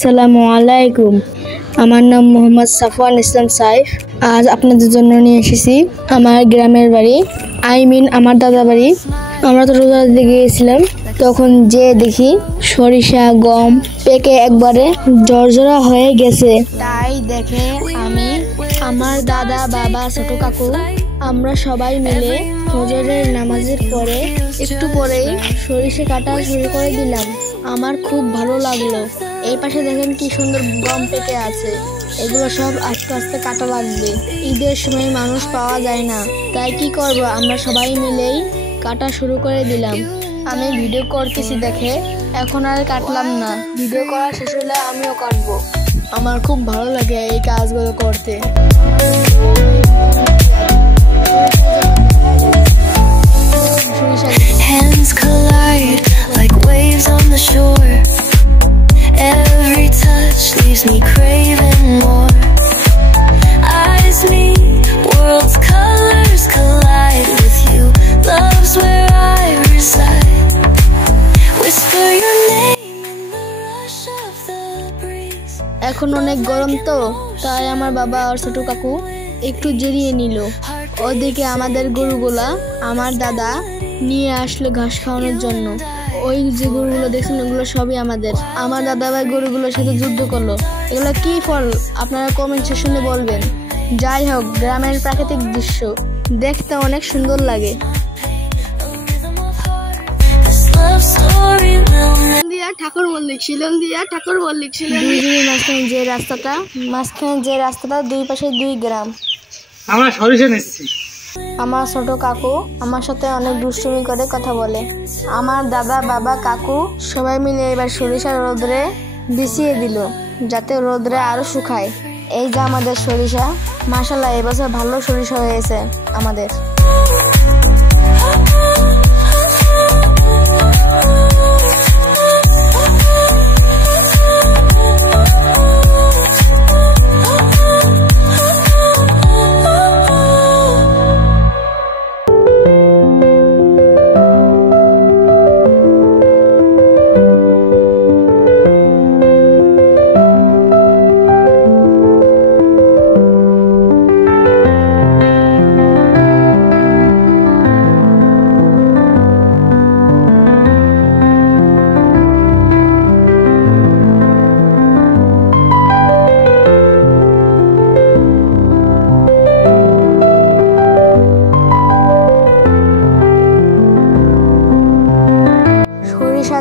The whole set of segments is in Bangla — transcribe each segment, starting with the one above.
আসসালামু আলাইকুম। আমার নাম মোহাম্মদ সাফওয়ান ইসলাম সাইফ। আজ আপনাদের জন্য নিয়ে এসেছি আমার গ্রামের বাড়ি, আমার দাদা বাড়ি। আমরা তো রোজা দিতে গিয়েছিলাম, তখন যে দেখি সরিষা গম পেকে একবারে জর্জরা হয়ে গেছে। তাই দেখে আমি, আমার দাদা, বাবা, ছোট কাকু, আমরা সবাই মিলে ফজরের নামাজের পরে একটু পরেই সরিষা কাটা শুরু করে দিলাম। আমার খুব ভালো লাগলো। এই পাশে দেখেন কি সুন্দর গম পেকে আছে। এগুলো সব আস্তে আস্তে কাটা লাগবে। ঈদের সময় মানুষ পাওয়া যায় না, তাই কি করব, আমরা সবাই মিলেই কাটা শুরু করে দিলাম। আমি ভিডিও করতেছি দেখে এখন আর কাটলাম না। ভিডিও করা শেষ হলে আমিও কাটবো। আমার খুব ভালো লাগে এই কাজগুলো করতে। Hands collide like waves on the shore. Every touch leaves me craving more. Eyes meet, world's colors collide with you. Love's where I reside. Whisper your name in the rush of the breeze. এখন অনেক গরম তো, তাই আমার বাবা আর ছোট কাকু একটু জিরিয়ে নিল। ওদিকে আমাদের গরুগুলা আমার দাদা নিয়ে আসলো ঘাস খাওয়ানোর জন্য। ওই যে গরুগুলো দেখছেন, ওগুলো সবই আমাদের। আমার দাদা ভাই গরুগুলোর সাথে যুদ্ধ করলো। এগুলো কি ফল আপনারা কমেন্ট সেকশনে বলবেন। যাই হোক, গ্রামের প্রাকৃতিক দৃশ্য দেখতে অনেক সুন্দর লাগে। ঠাকুর মল্লিক মাঝখানে যে রাস্তাটা দুই পাশে দুই গ্রাম। আমরা সরিষা নিচ্ছি। আমার ছোট কাকু আমার সাথে অনেক দুষ্টুমি করে কথা বলে। আমার দাদা, বাবা, কাকু সবাই মিলে এবার সরিষা রোদ্রে বিছিয়ে দিল, যাতে রোদ্রে আরো শুকায়। এই যে আমাদের সরিষা, মাশাআল্লাহ এবছর ভালো সরিষা হয়েছে আমাদের।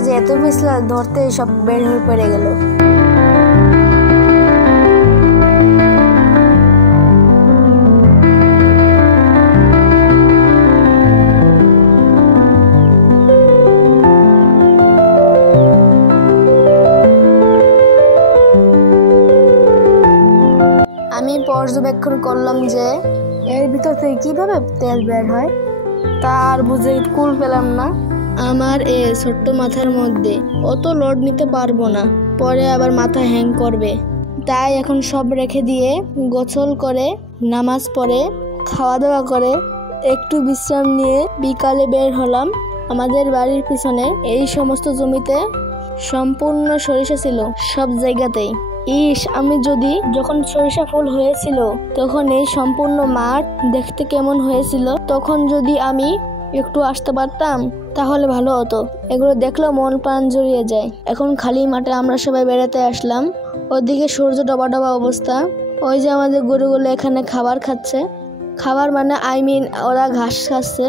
যে এত পিছলা ধরতে সব বের হয়ে পড়ে গেল। আমি পর্যবেক্ষণ করলাম যে এর ভিতর থেকে কিভাবে তেল বের হয়, তার বুঝে কুল পেলাম না। আমার ছোট্ট মাথার মধ্যে অত লোড নিতে পারবো না, পরে আবার মাথা হ্যাং করবে। তাই এখন সব রেখে দিয়ে গোসল করে, নামাজ পড়ে, খাওয়া দাওয়া করে, একটু বিশ্রাম নিয়ে বিকালে বের হলাম। আমাদের বাড়ির পিছনে এই সমস্ত জমিতে সম্পূর্ণ সরিষা ছিল, সব জায়গাতেই। আমি যখন সরিষা ফুল হয়েছিল তখন এই সম্পূর্ণ মাঠ দেখতে কেমন হয়েছিল, তখন যদি আমি একটু আসতে পারতাম তাহলে ভালো হতো। এগুলো দেখলেও মন প্রাণ জড়িয়ে যায়। এখন খালি মাঠে আমরা সবাই বেড়াতে আসলাম। ওদিকে সূর্য ডবা ডবা অবস্থা। ওই যে আমাদের গরুগুলো এখানে খাবার খাচ্ছে। খাবার মানে ওরা ঘাস খাচ্ছে।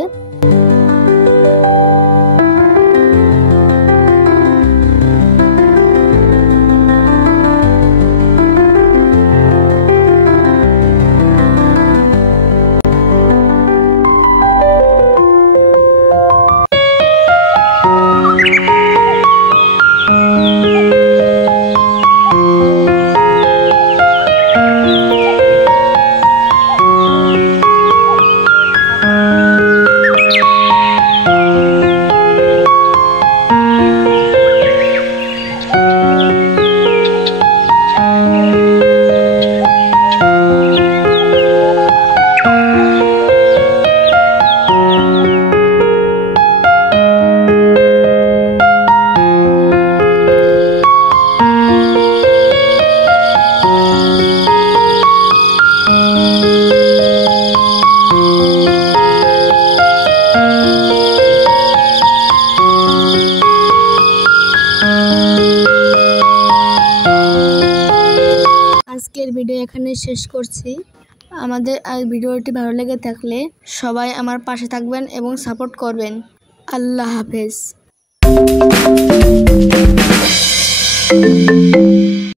আজকের ভিডিও এখানে শেষ করছি। আমাদের আর ভিডিওটি ভালো লেগে থাকলে সবাই আমার পাশে থাকবেন এবং সাপোর্ট করবেন। আল্লাহ হাফেজ।